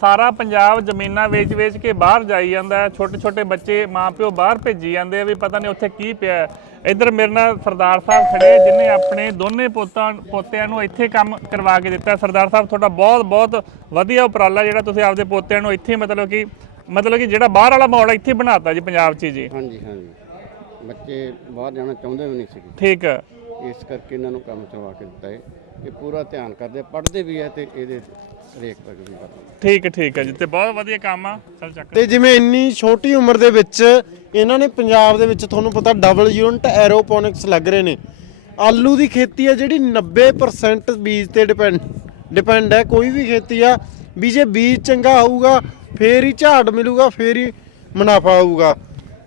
ਸਾਰਾ ਪੰਜਾਬ ਜ਼ਮੀਨਾਂ ਵੇਚ-ਵੇਚ ਕੇ ਬਾਹਰ ਜਾਈ ਜਾਂਦਾ ਛੋਟੇ-ਛੋਟੇ ਬੱਚੇ ਮਾਪਿਓ ਬਾਹਰ ਭੇਜੀ ਜਾਂਦੇ ਆ ਵੀ ਪਤਾ ਨਹੀਂ ਉੱਥੇ ਕੀ ਪਿਆ। ਇੱਧਰ ਮੇਰੇ ਨਾਲ ਸਰਦਾਰ ਸਾਹਿਬ ਖੜੇ ਆ, ਜਿਨ੍ਹਾਂ ਆਪਣੇ ਦੋਨੇ ਪੋਤਾਂ ਪੋਤਿਆਂ ਨੂੰ ਇੱਥੇ ਕੰਮ ਕਰਵਾ ਕੇ ਦਿੱਤਾ। ਸਰਦਾਰ ਸਾਹਿਬ ਤੁਹਾਡਾ ਬਹੁਤ-ਬਹੁਤ ਵਧੀਆ ਉਪਰਾਲਾ ਜਿਹੜਾ ਤੁਸੀਂ ਆਪਦੇ ਪੋਤਿਆਂ ਨੂੰ ਇੱਥੇ ਮਤਲਬ ਕਿ ਮਤਲਬ ਕਿ ਜਿਹੜਾ ਬਾਹਰ ਵਾਲਾ ਮਾਹੌਲ ਇੱਥੇ ਬਣਾਤਾ ਜੀ ਪੰਜਾਬ 'ਚ ਜੀ। ਹਾਂਜੀ ਹਾਂਜੀ। ਬੱਚੇ ਬਾਹਰ ਜਾਣਾ ਚਾਹੁੰਦੇ ਵੀ ਨਹੀਂ ਸੀ ਠੀਕ ਹੈ ਇਸ ਕਰਕੇ ਇਹਨਾਂ ਨੂੰ ਕੰਮ ਕਰਵਾ ਕੇ ਦਿੱਤਾ ਹੈ ਇਹ ਪੂਰਾ ਧਿਆਨ ਕਰਦੇ ਪੜ੍ਹਦੇ ਵੀ ਹੈ ਤੇ ਇਹਦੇ ਰੇਖ ਤੱਕ ਵੀ ਕਰਦੇ ਠੀਕ ਹੈ ਠੀਕ ਹੈ ਜੀ ਤੇ ਬਹੁਤ ਵਧੀਆ ਕੰਮ ਆ ਚਲ ਚੱਕ। ਤੇ ਜਿਵੇਂ ਇੰਨੀ ਛੋਟੀ ਉਮਰ ਦੇ ਵਿੱਚ ਇਹਨਾਂ ਨੇ ਪੰਜਾਬ ਦੇ ਵਿੱਚ ਤੁਹਾਨੂੰ ਪਤਾ ਡਬਲ ਯੂਨਿਟ ਐਰੋਪੋਨਿਕਸ ਲੱਗ ਰਹੇ ਨੇ। ਆਲੂ ਦੀ ਖੇਤੀ ਆ ਜਿਹੜੀ 90% ਬੀਜ ਤੇ ਡਿਪੈਂਡ ਡਿਪੈਂਡ ਹੈ। ਕੋਈ ਵੀ ਖੇਤੀ ਆ ਵੀ ਜੇ ਬੀਜ ਚੰਗਾ ਹੋਊਗਾ ਫੇਰ ਹੀ ਝਾੜ ਮਿਲੂਗਾ ਫੇਰ ਹੀ ਮੁਨਾਫਾ ਆਊਗਾ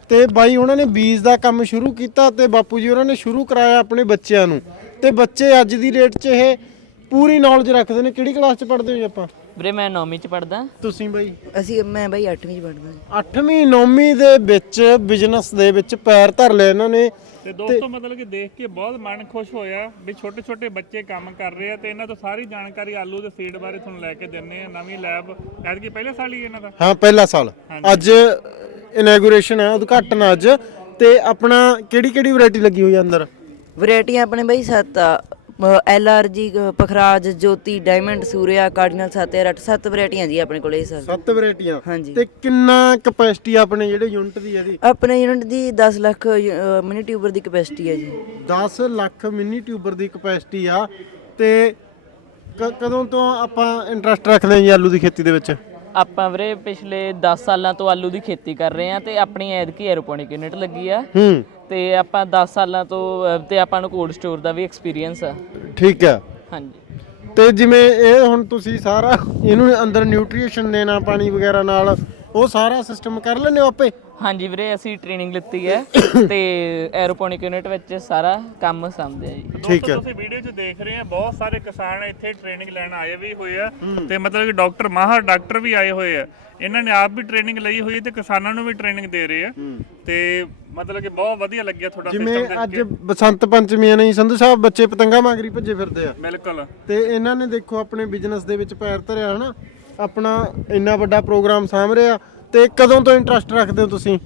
ਤੇ ਬਾਈ ਉਹਨਾਂ ਨੇ ਬੀਜ ਦਾ ਕੰਮ ਸ਼ੁਰੂ ਕੀਤਾ ਤੇ ਬਾਪੂ ਜੀ ਉਹਨਾਂ ਨੇ ਸ਼ੁਰੂ ਕਰਾਇਆ ਆਪਣੇ ਬੱਚਿਆਂ ਨੂੰ। ਤੇ ਬੱਚੇ ਅੱਜ ਦੀ ਡੇਟ 'ਚ ਇਹ ਪੂਰੀ ਨੌਲੇਜ ਰੱਖਦੇ ਨੇ। ਕਿਹੜੀ ਕਲਾਸ 'ਚ ਪੜ੍ਹਦੇ ਹੋ ਜੀ ਆਪਾਂ? ਵੀਰੇ ਮੈਂ 9ਵੀਂ ਚ ਪੜਦਾ ਤੁਸੀਂ ਬਾਈ? ਅਸੀਂ ਮੈਂ ਬਾਈ 8ਵੀਂ ਚ ਪੜਦਾ 8ਵੀਂ 9ਵੀਂ ਦੇ ਵਿੱਚ ਬਿਜ਼ਨਸ ਦੇ ਵਿੱਚ ਪੈਰ ਧਰ ਲਿਆ ਇਹਨਾਂ ਨੇ ਤੇ ਦੋਸਤੋ ਮਤਲਬ ਕਿ ਦੇਖ ਕੇ ਬਹੁਤ ਮਨ ਖੁਸ਼ ਹੋਇਆ ਵੀ ਛੋਟੇ ਛੋਟੇ ਬੱਚੇ ਕੰਮ ਕਰ ਰਹੇ ਆ ਤੇ ਇਹਨਾਂ ਤੋਂ ਸਾਰੀ ਜਾਣਕਾਰੀ ਆਲੂ ਦੇ ਸੀਡ ਬਾਰੇ ਤੁਹਾਨੂੰ ਲੈ ਕੇ ਦਿੰਨੇ ਆ ਨਵੀਂ ਲੈਬ ਐਤਕੀ ਪਹਿਲੇ ਸਾਲ ਹੀ ਇਹਨਾਂ ਦਾ? ਹਾਂ ਪਹਿਲਾ ਸਾਲ। ਅੱਜ ਇਨੋਗ੍ਰੇਸ਼ਨ ਹੈ ਉਦਘਾਟਨ ਅੱਜ। ਤੇ ਆਪਣਾ ਕਿਹੜੀ ਕਿਹੜੀ ਵੈਰਾਈਟੀ ਲੱਗੀ ਹੋਈ ਅੰਦਰ? ਵੈਰਾਈਟੀਆਂ ਆਪਣੇ ਬਾਈ ਸੱਤ ਆ। ਐਲ ਆਰ ਜੀ ਪਖਰਾਜ ਜੋਤੀ ਡਾਇਮੰਡ ਸੂਰਿਆ ਕਾਰਡੀਨਲ 7 8 ਸੱਤ ਵੈਰਾਈਟੀਆਂ ਜੀ ਆਪਣੇ ਕੋਲ ਸਾਲ ਸੱਤ ਵੈਰਾਈਟੀਆਂ? ਹਾਂਜੀ। ਤੇ ਕਿੰਨਾ ਕਪੈਸਿਟੀ ਆਪਣੇ ਜਿਹੜੇ ਯੂਨਿਟ ਦੀ ਇਹਦੀ ਆਪਣੇ ਯੂਨਿਟ ਦੀ 10 ਲੱਖ ਮਿਨੀ ਟਿਊਬਰ ਦੀ ਕਪੈਸਿਟੀ ਹੈ ਜੀ। 10 ਲੱਖ ਮਿੰਨੀ ਟਿਊਬਰ ਦੀ ਕਪੈਸਿਟੀ ਆ। ਤੇ ਕ- ਕਦੋਂ ਤੋਂ ਆਪਾਂ ਇੰਟਰਸਟ ਰੱਖਦੇ ਹਾਂ ਜੀ ਆਲੂ ਦੀ ਖੇਤੀ ਦੇ ਵਿੱਚ? ਆਪਾਂ ਵੀਰੇ ਪਿਛਲੇ 10 ਸਾਲਾਂ ਤੋਂ ਆਲੂ ਦੀ ਖੇਤੀ ਕਰ ਰਹੇ ਆ ਤੇ ਆਪਣੀ ਐਦਕੀ ਐਰੋਪੋਨਿਕ ਯੂਨਿਟ ਲੱਗੀ ਆ। ਹੂੰ। ਤੇ ਆਪਾਂ 10 ਸਾਲਾਂ ਤੋਂ ਅਹ, ਤੇ ਆਪਾਂ ਨੂੰ ਕੋਲਡ ਸਟੋਰ ਦਾ ਵੀ ਐਕਸਪੀਰੀਅੰਸ ਆ। ਠੀਕ ਹੈ। ਹਾਂਜੀ। ਤੇ ਜਿਵੇਂ ਇਹ ਹੁਣ ਤੁਸੀਂ ਸਾਰਾ ਇਹਨੂੰ ਅੰਦਰ ਨਿਊਟ੍ਰੀਸ਼ਨ ਦੇਣਾ ਪਾਣੀ ਵਗੈਰਾ ਨਾਲ ਉਹ ਸਾਰਾ ਸਿਸਟਮ ਕਰ ਲੈਂਦੇ ਹੋ ਆਪੇ? ਹਾਂਜੀ ਵੀਰੇ ਅਸੀਂ ਟ੍ਰੇਨਿੰਗ ਲਿੱਤੀ ਹੈ ਤੇ ਐਰੋਪੋਨਿਕ ਯੂਨਿਟ ਵਿੱਚ ਸਾਰਾ ਕੰਮ ਸਮਝਦੇ ਆ ਜੀ। ਠੀਕ ਹੈ। ਤੁਸੀਂ ਵੀਡੀਓ 'ਚ ਦੇਖ ਰਹੇ ਆ ਬਹੁਤ ਸਾਰੇ ਕਿਸਾਨ ਇੱਥੇ ਟ੍ਰੇਨਿੰਗ ਲੈਣ ਆਏ ਵੀ ਹੋਏ ਆ ਤੇ ਮਤਲਬ ਕਿ ਡਾਕਟਰ ਮਾਹਰ ਡਾਕਟਰ ਵੀ ਆਏ ਹੋਏ ਆ। ਇਹਨਾਂ ਨੇ ਆਪ ਵੀ ਟ੍ਰੇਨਿੰਗ ਲਈ ਹੋਈ ਹੈ ਤੇ ਕਿਸਾਨਾਂ ਨੂੰ ਵੀ ਟ੍ਰੇਨਿੰਗ ਦੇ ਰਹੇ ਆ। ਤੇ ਮਤਲਬ ਕਿ ਬਹੁਤ ਵਧੀਆ ਲੱਗਿਆ ਤੁਹਾਡਾ ਜਿਵੇਂ ਅੱਜ ਬਸੰਤ ਪੰਚਮੀ ਆ ਨਹੀਂ ਸੰਧੂ ਸਾਹਿਬ ਬੱਚੇ ਪਤੰਗਾ ਮਾਗਰੀ ਭੱਜੇ ਫਿਰਦੇ ਆ। ਬਿਲਕੁਲ। ਤੇ ਇਹਨਾਂ ਨੇ ਦੇਖੋ ਆਪਣੇ ਬਿਜ਼ਨਸ ਦੇ ਵਿੱਚ ਪੈਰ ਧਰਿਆ ਹਨਾ। ਆਪਣਾ ਇੰਨਾ ਵੱਡਾ ਪ੍ਰੋਗਰਾਮ ਸਾਂਭ ਰਿਹਾ। ਤੇ ਕਦੋਂ ਤੋਂ ਇੰਟਰਸਟ ਰੱਖਦੇ ਹੋ ਤੁਸੀਂ?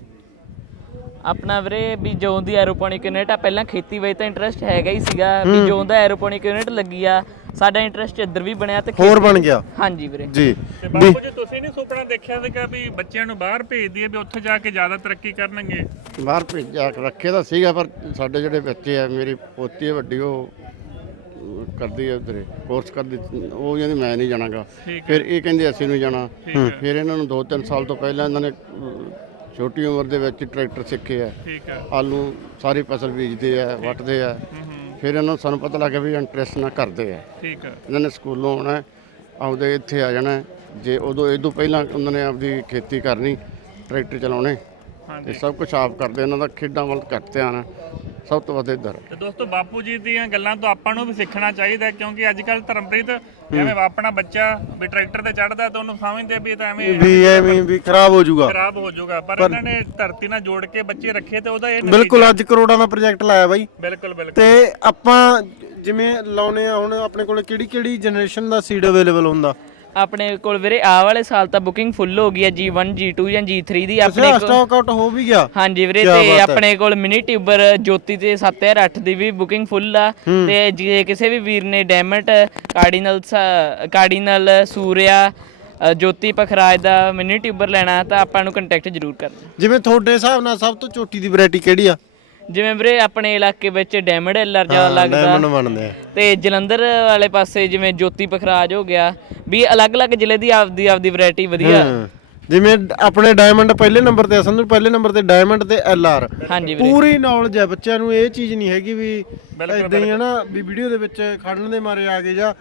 ਆਪਣਾ ਵੀਰੇ ਵੀ ਜੋਨ ਦੀ ਐਰੋਪੋਨਿਕ ਯੂਨਿਟ ਆ ਪਹਿਲਾਂ ਖੇਤੀ ਵਿੱਚ ਤਾਂ ਇੰਟਰਸਟ ਹੈਗਾ ਹੀ ਸੀਗਾ ਵੀ ਜੋਨ ਦਾ ਐਰੋਪੋਨਿਕ ਯੂਨਿਟ ਲੱਗੀ ਆ ਸਾਡਾ ਇੰਟਰਸਟ ਇੱਧਰ ਵੀ ਬਣਿਆ ਤੇ ਹੋਰ ਬਣ ਗਿਆ। ਹਾਂਜੀ ਵੀਰੇ। ਜੀ। ਤੇ ਬਾਪੂ ਜੀ ਤੁਸੀਂ ਨਹੀਂ ਸੁਪਨਾ ਦੇਖਿਆ ਸੀਗਾ ਵੀ ਬੱਚਿਆਂ ਨੂੰ ਬਾਹਰ ਭੇਜ ਦਈਏ ਵੀ ਉੱਥੇ ਜਾ ਕੇ ਜ਼ਿਆਦਾ ਤਰੱਕੀ ਕਰਨਗੇ? ਬਾਹਰ ਭੇਜਿਆ ਰੱਖੇ ਤਾਂ ਸੀਗਾ ਪਰ ਸਾਡੇ ਜਿਹੜੇ ਬੱਚੇ ਆ ਮੇਰੀ ਪੋਤੀ ਹੈ ਵੱਡੀ ਉਹ ਕਰਦੀ ਹੈ ਉਧਰੇ ਕੋਰਸ ਕਰਦੀ ਉਹ ਕਹਿੰਦੀ ਮੈਂ ਨਹੀਂ ਜਾਣਾਗਾ। ਫਿਰ ਇਹ ਕਹਿੰਦੇ ਅਸੀਂ ਨਹੀਂ ਜਾਣਾ। ਫਿਰ ਇਹਨਾਂ ਨੂੰ 2-3 ਸਾਲ ਤੋਂ ਪਹਿਲਾਂ ਇਹਨਾਂ ਨੇ ਛੋਟੀ ਉਮਰ ਦੇ ਵਿੱਚ ਟਰੈਕਟਰ ਸਿੱਖੇ ਆ। ਆਲੂ ਸਾਰੀ ਫਸਲ ਬੀਜਦੇ ਆ ਵੱਟਦੇ ਆ। ਫਿਰ ਇਹਨਾਂ ਨੂੰ ਸਾਨੂੰ ਪਤਾ ਲੱਗਾ ਵੀ ਇੰਟਰਸਟ ਨਾਲ ਕਰਦੇ ਆ। ਠੀਕ ਹੈ। ਇਹਨਾਂ ਨੇ ਸਕੂਲੋਂ ਆਉਣਾ ਹੈ, ਆਪਦੇ ਇੱਥੇ ਆ ਜਾਣਾ। ਜੇ ਉਦੋਂ ਇਹ ਤੋਂ ਪਹਿਲਾਂ ਉਹਨਾਂ ਨੇ ਆਪਦੀ ਖੇਤੀ ਕਰਨੀ ਟਰੈਕਟਰ ਚਲਾਉਣੇ। ਇਹ ਸਭ ਕੁਝ ਆਪ ਕਰਦੇ ਇਹਨਾਂ ਦਾ ਖੇਡਾਂ ਵੱਲ ਘੱਟ ਧਿਆਨ ਸਭ ਤੋਂ ਵੱਧ ਇੱਧਰ। ਤੇ ਦੋਸਤੋ ਬਾਪੂ ਜੀ ਦੀਆਂ ਗੱਲਾਂ ਤੋਂ ਆਪਾਂ ਨੂੰ ਵੀ ਸਿੱਖਣਾ ਚਾਹੀਦਾ ਕਿਉਂਕਿ ਅੱਜ ਕੱਲ ਧਰਮਪ੍ਰੀਤ ਜਿਵੇਂ ਆਪਣਾ ਬੱਚਾ ਵੀ ਟਰੈਕਟਰ ਤੇ ਚੜਦਾ ਤਾਂ ਉਹਨੂੰ ਸਮਝਦੇ ਵੀ ਇਹ ਤਾਂ ਐਵੇਂ ਵੀ ਐਵੇਂ ਵੀ ਖਰਾਬ ਹੋ ਜਾਊਗਾ। ਖਰਾਬ ਹੋ ਜਾਊਗਾ। ਪਰ ਇਹਨਾਂ ਨੇ ਧਰਤੀ ਨਾਲ ਜੋੜ ਕੇ ਬੱਚੇ ਰੱਖੇ ਤੇ ਉਹਦਾ ਇਹ ਬਿਲਕੁਲ ਅੱਜ ਕਰੋੜਾਂ ਦਾ ਪ੍ਰੋਜੈਕਟ ਲਾਇਆ ਬਾਈ। ਬਿਲਕੁਲ ਬਿਲਕੁਲ। ਤੇ ਆਪਾਂ ਜਿਵੇਂ ਲਾਉਨੇ ਆ ਹੁਣ ਆਪਣੇ ਕੋਲ ਕਿਹੜੀ ਕਿਹੜੀ ਜਨਰੇਸ਼ਨ ਦਾ ਸੀਡ ਅਵੇਲੇਬਲ ਹੁੰਦਾ? ਆਪਣੇ ਕੋਲ ਵੀਰੇ ਆ ਵਾਲੇ ਸਾਲ ਤਾਂ ਬੁਕਿੰਗ ਫੁੱਲ ਹੋ ਗਈ ਹੈ G1 G2 ਜਾਂ G3 ਦੀ ਆਪਣੇ ਕੋਲ। ਸਟਾਕ ਆਊਟ ਹੋ ਵੀ ਗਿਆ। ਹਾਂਜੀ ਵੀਰੇ ਤੇ। ਆਪਣੇ ਕੋਲ ਮਿਨੀ ਟਿਊਬਰ ਜੋਤੀ ਤੇ 7008 ਦੀ ਵੀ ਬੁਕਿੰਗ ਫੁੱਲ ਆ। ਤੇ ਜੇ ਕਿਸੇ ਵੀ ਵੀਰ ਨੇ diamond cardinal cardinal Surya Jyoti Pukhraj ਦਾ ਮਿਨੀ ਟਿਊਬਰ ਲੈਣਾ ਤਾਂ ਆਪਾਂ ਨੂੰ ਕੰਟੈਕਟ ਜ਼ਰੂਰ ਕਰਨਾ। ਜਿਵੇਂ ਤੁਹਾਡੇ ਹਿਸਾਬ ਨਾਲ ਸਭ ਤੋਂ ਛੋਟੀ ਦੀ ਵੈਰਾਈਟੀ ਕਿਹੜੀ ਆ? ਜਿਵੇਂ ਵੀਰੇ ਆਪਣੇ ਇਲਾਕੇ ਵਿੱਚ ਡਾਇਮੰਡ ਐਲਰ ਜ਼ਿਆਦਾ ਲੱਗਦਾ। ਡਾਇਮੰਡ ਆ। ਤੇ ਜਲੰਧਰ ਵਾਲੇ ਪਾਸੇ ਜਿਵੇਂ ਜੋਤੀ ਪਖਰਾਜ ਹੋ ਗਿਆ ਵੀ ਅਲੱਗ-ਅਲੱਗ ਜ਼ਿਲ੍ਹੇ ਦੀ ਆਪਦੀ ਆਪਦੀ ਵੈਰਾਈਟੀ ਵਧੀਆ। ਹਾਂ। ਜਿਵੇਂ ਆਪਣੇ ਡਾਇਮੰਡ ਪਹਿਲੇ ਨੰਬਰ ਤੇ ਆ ਸੰਧੂ ਪਹਿਲੇ ਨੰਬਰ ਤੇ ਡਾਇਮੰਡ ਤੇ ਐਲ ਆਰ ਹਾਂਜੀ ਵੀਰੇ। ਪੂਰੀ ਨੌਲੇਜ ਹੈ ਬੱਚਿਆਂ ਨੂੰ ਇਹ ਚੀਜ਼ ਨਹੀਂ ਹੈਗੀ ਵੀ ਇਦਾਂ ਹੀ ਹੈ ਨਾ ਵੀ ਵੀਡੀਓ ਦੇ ਵਿੱਚ ਖੜਨ ਦੇ ਮਾਰੇ ਆ ਗਏ ਜਾਂ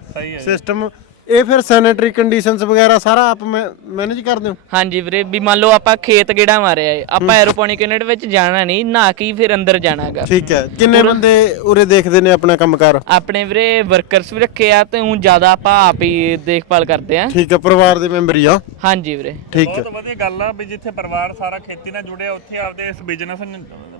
ਸਿਸਟਮ ਇਹ ਫਿਰ ਸੈਨੇਟਰੀ ਕੰਡੀਸ਼ਨਸ ਵਗੈਰਾ ਸਾਰਾ ਆਪ ਮੈਨੇਜ ਕਰਦੇ ਹੋ? ਹਾਂਜੀ ਵੀਰੇ ਵੀ ਮੰਨ ਲਓ ਆਪਾਂ ਖੇਤ ਗੇੜਾ ਮਾਰਿਆ ਏ। ਆਪਾਂ ਐਰੋਪੋਨਿਕ ਯੂਨਿਟ ਵਿੱਚ ਜਾਣਾ ਨਹੀਂ ਨਾ ਕਿ ਫਿਰ ਅੰਦਰ ਜਾਣਾਗਾ। ਠੀਕ ਹੈ। ਕਿੰਨੇ ਬੰਦੇ ਉਰੇ ਦੇਖਦੇ ਨੇ ਆਪਣਾ ਕੰਮਕਾਰ? ਆਪਣੇ ਵੀਰੇ ਵਰਕਰਸ ਵੀ ਰੱਖੇ ਆ ਤੇ ਉਹ ਜ਼ਿਆਦਾ ਆਪਾਂ ਆਪ ਹੀ ਦੇਖਭਾਲ ਕਰਦੇ ਆ। ਠੀਕ ਹੈ ਪਰਿਵਾਰ ਦੇ ਮੈਂਬਰ ਹੀ ਆ। ਹਾਂਜੀ ਵੀਰੇ। ਠੀਕ ਹੈ। ਬਹੁਤ ਵਧੀਆ ਗੱਲ ਆ ਵੀ ਜਿੱਥੇ ਪਰਿਵਾਰ ਸਾਰਾ ਖੇਤੀ ਨਾਲ ਜੁੜਿਆ ਉੱਥੇ ਆਪਦੇ ਇਸ ਬਿਜ਼ਨਸ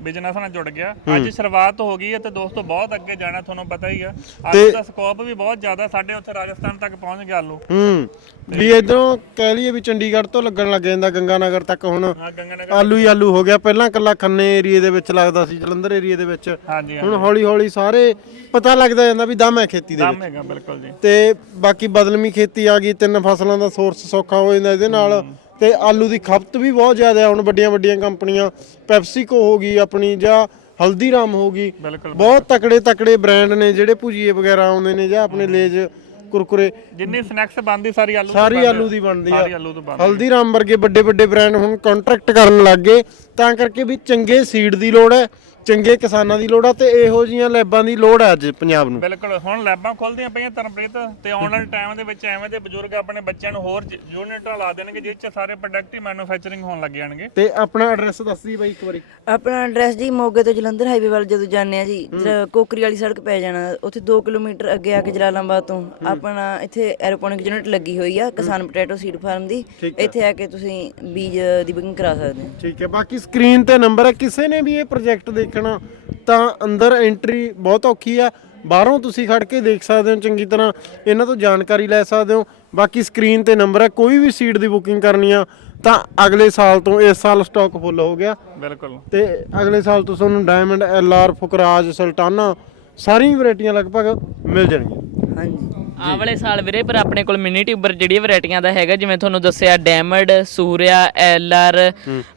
ਬਿਜ਼ਨਸ ਨਾਲ ਜੁੜ ਗਿਆ। ਅੱਜ ਸ਼ੁਰੂਆਤ ਹੋ ਗਈ ਹੈ ਤੇ ਦੋਸਤੋ ਬਹੁਤ ਅੱਗੇ ਜਾਣਾ ਤੁਹਾਨੂੰ ਪਤਾ ਹੀ ਆ। ਅੱਜ ਦਾ ਸਕੋਪ ਵੀ ਬਹੁਤ ਜ਼ਿਆਦਾ ਸਾਡੇ ਉੱਥੇ ਰਾਜਸਥਾਨ ਤੱਕ ਪਹੁੰਚ ਗਿਆ ਆਲੂ ਹੂੰ ਵੀ ਇਧਰੋਂ ਕਹਿ ਲਈਏ ਵੀ ਚੰਡੀਗੜ੍ਹ ਤੋਂ ਲੱਗਣ ਲੱਗ ਜਾਂਦਾ ਗੰਗਾਨਗਰ ਤੱਕ ਹੁਣ ਹਾਂ ਗੰਗਾਨਗਰ ਆਲੂ ਹੀ ਆਲੂ ਹੋ ਗਿਆ। ਪਹਿਲਾਂ ਕੱਲਾ ਖੰਨੇ ਏਰੀਏ ਦੇ ਵਿੱਚ ਲੱਗਦਾ ਸੀ ਜਲੰਧਰ ਏਰੀਏ ਦੇ ਵਿੱਚ। ਹਾਂਜੀ ਹੁਣ ਹੌਲੀ ਹੌਲੀ ਸਾਰੇ ਪਤਾ ਲੱਗਦਾ ਜਾਂਦਾ ਵੀ ਦਮ ਹੈ ਖੇਤੀ ਦੇ ਵਿੱਚ। ਕੰਮ ਹੈਗਾ ਬਿਲਕੁਲ ਜੀ। ਤੇ ਬਾਕੀ ਬਦਲਮੀ ਖੇਤੀ ਆ ਗਈ ਤਿੰਨ ਫਸਲਾਂ ਦਾ ਸੋਰਸ ਸੌਖਾ ਹੋ ਜਾਂਦਾ ਇਹਦੇ ਨਾਲ। ਤੇ ਆਲੂ ਦੀ ਖਪਤ ਵੀ ਬਹੁਤ ਜ਼ਿਆਦਾ ਹੈ। ਹੁਣ ਵੱਡੀਆਂ ਵੱਡੀਆਂ ਕੰਪਨੀਆਂ ਪੈਪਸੀਕੋ ਹੋ ਗਈ ਆਪਣੀ ਜਾਂ ਹਲਦੀਰਾਮ ਹੋ ਗਈ। ਬਿਲਕੁਲ ਬਹੁਤ ਤਕੜੇ ਤਕੜੇ ਬ੍ਰਾਂਡ ਨੇ ਜਿਹੜੇ ਭੁਜੀਏ ਵਗੈਰਾ ਆਉਂਦੇ ਨੇ ਜਾਂ ਆਪਣੇ ਲੇਜ ਕੁਰਕੁਰੇ ਜਿੰਨੀ ਸਨੈਕਸ ਬਣਦੀ ਸਾਰੀ ਆਲੂ ਤੋਂ ਸਾਰੀ ਆਲੂ ਦੀ ਬਣਦੀ ਆ। ਸਾਰੀ ਆਲੂ ਤੋਂ ਬਣਦੀ ਹਲਦੀਰਾਮ ਵਰਗੇ ਵੱਡੇ ਵੱਡੇ ਬ੍ਰਾਂਡ ਹੁਣ ਕੰਟਰੈਕਟ ਕਰਨ ਲੱਗ ਗਏ ਤਾਂ ਕਰਕੇ ਵੀ ਚੰਗੇ ਸੀਡ ਦੀ ਲੋੜ ਹੈ। ਚੰਗੇ ਕਿਸਾਨਾਂ ਦੀ ਲੋੜ ਆ ਤੇ ਇਹੋ ਜੀਆਂ ਲੈਬਾਂ ਦੀ ਲੋੜ ਹੈ ਅੱਜ ਪੰਜਾਬ ਨੂੰ। ਬਿਲਕੁਲ ਹੁਣ ਲੈਬਾਂ ਖੁੱਲਦੀਆਂ ਪਈਆਂ ਤਰਨਪ੍ਰੀਤ ਤੇ ਆਉਣ ਵਾਲੇ ਟਾਈਮ ਦੇ ਵਿੱਚ ਐਵੇਂ ਦੇ ਬਜ਼ੁਰਗ ਆਪਣੇ ਬੱਚਿਆਂ ਨੂੰ ਹੋਰ ਯੂਨਿਟਾਂ ਲਾ ਦੇਣਗੇ ਜਿਸ ਚ ਸਾਰੇ ਪ੍ਰੋਡਕਟ ਹੀ ਮੈਨੂਫੈਕਚਰਿੰਗ ਹੋਣ ਲੱਗ ਜਾਣਗੇ। ਤੇ ਆਪਣਾ ਐਡਰੈਸ ਦੱਸ ਦੀ ਬਾਈ ਇੱਕ ਵਾਰੀ। ਆਪਣਾ ਐਡਰੈਸ ਜੀ ਮੋਗੇ ਤੋਂ ਜਲੰਧਰ ਹਾਈਵੇ ਵੱਲ ਜਦੋਂ ਜਾਂਦੇ ਆ ਜੀ ਕੋਕਰੀ ਵਾਲੀ ਸੜਕ ਪੈ ਜਾਣਾ ਉੱਥੇ 2 ਕਿਲੋਮੀਟਰ ਅੱਗੇ ਆ ਕੇ ਜਲਾਲਾਬਾਦ ਤੋਂ। ਆਪਣਾ ਇੱਥੇ ਐਰੋਪੋਨਿਕ ਯੂਨਿਟ ਲੱਗੀ ਹੋਈ ਆ ਕਿਸਾਨ ਪੋਟੈਟੋ ਸੀਡ ਫਾਰਮ ਦੀ। ਇੱਥੇ ਆ ਕੇ ਤੁਸੀਂ ਬੀਜ ਦੀ ਬੁਕਿੰਗ ਕਰਾ ਸਕਦੇ ਹੋ। ਠੀਕ ਹੈ ਬਾਕੀ ਸਕਰੀਨ ਤੇ ਨੰਬਰ ਹੈ ਕਿਸੇ ਨੇ ਵੀ ਇਹ ਪ੍ਰੋਜੈਕਟ ਦੇਖਣਾ ਤਾਂ ਅੰਦਰ ਐਂਟਰੀ ਬਹੁਤ ਔਖੀ ਆ। ਬਾਹਰੋਂ ਤੁਸੀਂ ਖੜ ਕੇ ਦੇਖ ਸਕਦੇ ਹੋ ਚੰਗੀ ਤਰ੍ਹਾਂ ਇਹਨਾਂ ਤੋਂ ਜਾਣਕਾਰੀ ਲੈ ਸਕਦੇ ਹੋ। ਬਾਕੀ ਸਕਰੀਨ ਤੇ ਨੰਬਰ ਹੈ ਕੋਈ ਵੀ ਸੀਟ ਦੀ ਬੁਕਿੰਗ ਕਰਨੀ ਆ ਤਾਂ ਅਗਲੇ ਸਾਲ ਤੋਂ ਇਸ ਸਾਲ ਸਟਾਕ ਫੁੱਲ ਹੋ ਗਿਆ। ਬਿਲਕੁਲ। ਤੇ ਅਗਲੇ ਸਾਲ ਤੋਂ ਤੁਹਾਨੂੰ ਡਾਇਮੰਡ ਐਲਆਰ ਫੁਕਰਾਜ ਸੁਲਤਾਨਾ ਸਾਰੀਆਂ ਵੈਰਾਈਟੀਆਂ ਲਗਭਗ ਮਿਲ ਜਾਣਗੀਆਂ। ਹਾਂਜੀ। ਆਹ ਵਾਲੇ ਸਾਲ ਵੀਰੇ ਪਰ ਆਪਣੇ ਕੋਲ ਮਿਨੀ ਟਿਊਬਰ ਜਿਹੜੀ ਵੈਰਾਈਟੀਆਂ ਦਾ ਹੈਗਾ ਜਿਵੇਂ ਤੁਹਾਨੂੰ ਦੱਸਿਆ ਡੈਮਡ ਸੂਰਿਆ ਐਲਆਰ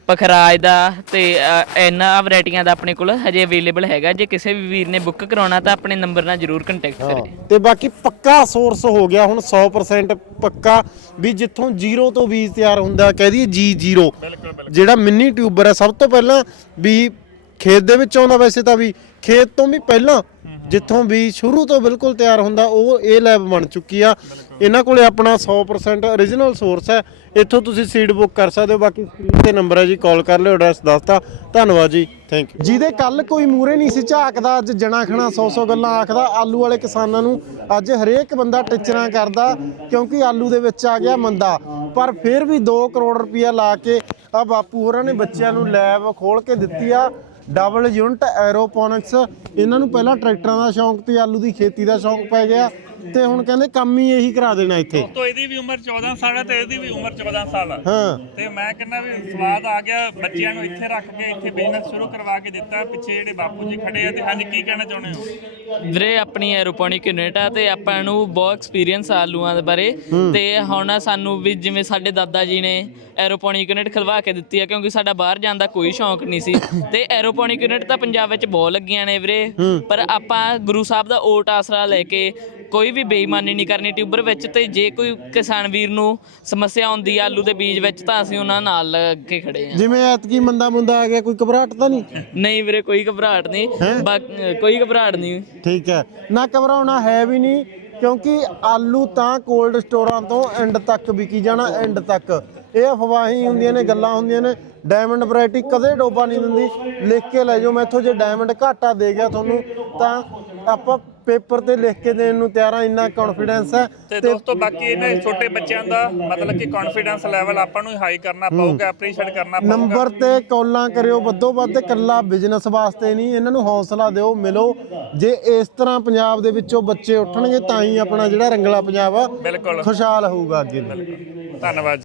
ਪਖਰਾਜ ਦਾ ਤੇ ਅ, ਇਹਨਾਂ ਵੈਰਾਈਟੀਆਂ ਦਾ ਆਪਣੇ ਕੋਲ ਹਜੇ ਅਵੇਲੇਬਲ ਹੈਗਾ। ਜੇ ਕਿਸੇ ਵੀ ਵੀਰ ਨੇ ਬੁੱਕ ਕਰਾਉਣਾ ਤਾਂ ਆਪਣੇ ਨੰਬਰ ਨਾਲ ਜਰੂਰ ਕੰਟੈਕਟ ਕਰੇ ਤੇ ਬਾਕੀ ਪੱਕਾ ਸੋਰਸ ਹੋ ਗਿਆ ਹੁਣ 100% ਪੱਕਾ ਵੀ ਜਿੱਥੋਂ ਜ਼ੀਰੋ ਤੋਂ ਬੀਜ ਤਿਆਰ ਹੁੰਦਾ ਕਹਿ ਦਈਏ ਜੀ ਜ਼ੀਰੋ ਜਿਹੜਾ ਮਿੰਨੀ ਟਿਊਬਰ ਹੈ। ਸਭ ਤੋਂ ਪਹਿਲਾਂ ਵੀ ਖੇਤ ਦੇ ਵਿੱਚ ਆਉਂਦਾ ਵੈਸੇ ਤਾਂ ਵੀ ਖੇਤ ਤੋਂ ਵੀ ਪਹਿਲਾਂ ਜਿੱਥੋਂ ਵੀ ਸ਼ੁਰੂ ਤੋਂ ਬਿਲਕੁਲ ਤਿਆਰ ਹੁੰਦਾ ਉਹ ਇਹ ਲੈਬ ਬਣ ਚੁੱਕੀ ਆ। ਇਹਨਾਂ ਕੋਲੇ ਆਪਣਾ 100% origignal ਸੋਰਸ ਹੈ। ਇੱਥੋਂ ਤੁਸੀਂ ਸੀਡ ਬੁੱਕ ਕਰ ਸਕਦੇ ਹੋ। ਬਾਕੀ ਸਕਰੀਨ ਤੇ ਨੰਬਰ ਹੈ ਜੀ ਕਾਲ ਕਰ ਲਿਓ ਐਡਰੈਸ ਦੱਸਤਾ ਧੰਨਵਾਦ ਜੀ। ਥੈਂਕ ਯੂ ਜਿਹਦੇ ਕੱਲ ਕੋਈ ਮੂਰੇ ਨਹੀਂ ਸੀ ਝਾਕਦਾ ਅੱਜ ਜਣਾ ਖਣਾ 100-100 ਗੱਲਾਂ ਆਖਦਾ ਆਲੂ ਵਾਲੇ ਕਿਸਾਨਾਂ ਨੂੰ ਅੱਜ ਹਰੇਕ ਬੰਦਾ ਟਿਚਰਾਂ ਕਰਦਾ ਕਿਉਂਕਿ ਆਲੂ ਦੇ ਵਿੱਚ ਆ ਗਿਆ ਮੰਦਾ। ਪਰ ਫਿਰ ਵੀ 2 ਕਰੋੜ ਰੁਪਇਆ ਲਾ ਕੇ ਆ ਬਾਪੂ ਹੋਰਾਂ ਨੇ ਬੱਚਿਆਂ ਨੂੰ ਲੈਬ ਖੋਲ ਕੇ ਦਿੱਤੀ ਆ। Double unit aeroponics. ਇਹਨਾਂ ਨੂੰ ਪਹਿਲਾਂ ਟਰੈਕਟਰਾਂ ਦਾ ਸ਼ੌਂਕ ਤੇ ਆਲੂ ਦੀ ਖੇਤੀ ਦਾ ਸ਼ੌਂਕ ਪੈ ਗਿਆ। ਤੇ ਹੁਣ ਕਹਿੰਦੇ ਕੰਮ ਹੀ ਇਹੀ ਕਰਾ ਦੇਣਾ ਇੱਥੇ। ਤੋਂ ਇਹਦੀ ਵੀ ਉਮਰ 14 ਸਾਲ ਹੈ ਤੇ ਇਹਦੀ ਵੀ ਉਮਰ 14 ਸਾਲ ਹੈ ਹਾਂ। ਤੇ ਮੈਂ ਕਹਿੰਦਾ ਵੀ ਸਵਾਦ ਆ ਗਿਆ ਬੱਚਿਆਂ ਨੂੰ ਇੱਥੇ ਰੱਖ ਕੇ ਇੱਥੇ ਬਿਜ਼ਨਸ ਸ਼ੁਰੂ ਕਰਵਾ ਕੇ ਦਿੱਤਾ ਪਿੱਛੇ ਜਿਹੜੇ ਬਾਪੂ ਜੀ ਖੜੇ ਆ ਤੇ ਹਾਂਜੀ ਕੀ ਕਹਿਣਾ ਚਾਹੁੰਦੇ ਹੋ? ਵੀਰੇ ਆਪਣੀ ਐਰੋਪੋਨਿਕ ਯੂਨਿਟ ਆ ਤੇ ਆਪਾਂ ਨੂੰ ਬਹੁਤ ਐਕਸਪੀਰੀਅੰਸ ਆ ਆਲੂਆਂ ਦੇ ਬਾਰੇ। ਤੇ ਹੁਣ ਸਾਨੂੰ ਵੀ ਜਿਵੇਂ ਸਾਡੇ ਦਾਦਾ ਜੀ ਨੇ ਐਰੋਪੋਨਿਕ ਯੂਨਿਟ ਖਲਵਾ ਕੇ ਦਿੱਤੀ ਆ ਕਿਉਂਕਿ ਸਾਡਾ ਬਾਹਰ ਜਾਣ ਦਾ ਕੋਈ ਸ਼ੌਂਕ ਨਹੀਂ ਸੀ। ਤੇ ਐਰੋਪੋਨਿਕ ਯੂਨਿਟ ਤਾਂ ਪੰਜਾਬ ਵਿੱਚ ਬਹੁਤ ਲੱਗੀਆਂ ਨੇ ਵੀਰੇ। ਪਰ ਆਪਾਂ ਗੁਰੂ ਸਾਹਿਬ ਦਾ ਓਟ ਆਸਰਾ ਲੈ ਕੇ ਕੋਈ ਵੀ ਬੇਈਮਾਨੀ ਨਹੀਂ ਕਰਨੀ ਟਿਊਬਰ ਵਿੱਚ ਤੇ ਜੇ ਕੋਈ ਕਿਸਾਨ ਵੀਰ ਨੂੰ ਸਮੱਸਿਆ ਆਉਂਦੀ ਆ ਆਲੂ ਦੇ ਬੀਜ ਵਿੱਚ ਤਾਂ ਅਸੀਂ ਉਹਨਾਂ ਨਾਲ ਲੱਗ ਕੇ ਖੜੇ ਆ ਜਿਵੇਂ ਐਤਕੀ ਮੰਦਾ ਮੁੰਦਾ ਆ ਗਿਆ ਕੋਈ ਘਬਰਾਹਟ ਤਾਂ ਨਹੀਂ? ਨਹੀਂ ਵੀਰੇ ਕੋਈ ਘਬਰਾਹਟ ਨਹੀਂ। ਬਾਕ- ਕੋਈ ਘਬਰਾਹਟ ਨਹੀਂ। ਠੀਕ ਹੈ। ਨਾ ਘਬਰਾਉਣਾ ਹੈ ਵੀ ਨਹੀਂ ਕਿਉਂਕਿ ਆਲੂ ਤਾਂ ਕੋਲਡ ਸਟੋਰਾਂ ਤੋਂ ਐਂਡ ਤੱਕ ਵਿਕੀ ਜਾਣਾ ਐਂਡ ਤੱਕ। ਇਹ ਅਫਵਾਹਾਂ ਹੁੰਦੀਆਂ ਨੇ ਗੱਲਾਂ ਹੁੰਦੀਆਂ ਨੇ। ਡਾਇਮੰਡ ਵੈਰਾਈਟੀ ਕਦੇ ਡੋਬਾ ਨਹੀਂ ਦਿੰਦੀ। ਲਿਖ ਕੇ ਲੈ ਜਾਓ ਮੈਥੋਂ ਜੇ ਡਾਇਮੰਡ ਘਾਟਾ ਦੇ ਗਿਆ ਤੁਹਾਨੂੰ ਤਾਂ ਆਪਾਂ ਪੇਪਰ ਤੇ ਲਿਖ ਕੇ ਦੇਣ ਨੂੰ ਤਿਆਰ ਆ ਇੰਨਾ ਕੌਨਫੀਡੈਂਸ ਹੈ। ਤੇ ਦੋਸਤੋ ਬਾਕੀ ਇਹਨਾਂ ਛੋਟੇ ਬੱਚਿਆਂ ਦਾ ਮਤਲਬ ਕਿ ਕੌਨਫੀਡੈਂਸ ਲੈਵਲ ਆਪਾਂ ਨੂੰ ਹਾਈ ਕਰਨਾ ਪਊਗਾ ਐਪਰੀਸ਼ੀਏਟ ਕਰਨਾ ਪਊਗਾ। ਨੰਬਰ ਤੇ ਕਾਲਾਂ ਕਰਿਓ ਵੱਧੋ ਵੱਧ ਇਕੱਲਾ ਬਿਜ਼ਨਸ ਵਾਸਤੇ ਨਹੀਂ ਇਹਨਾਂ ਨੂੰ ਹੌਸਲਾ ਦਿਓ ਮਿਲੋ। ਜੇ ਇਸ ਤਰ੍ਹਾਂ ਪੰਜਾਬ ਦੇ ਵਿੱਚੋਂ ਬੱਚੇ ਉੱਠਣਗੇ ਤਾਂ ਹੀ ਆਪਣਾ ਜਿਹੜਾ ਰੰਗਲਾ ਪੰਜਾਬ ਆ ਬਿਲਕੁਲ। ਖੁਸ਼ਹਾਲ ਹੋਊਗਾ ਅੱਗੇ ਨੂੰ ਧੰਨਵਾਦ।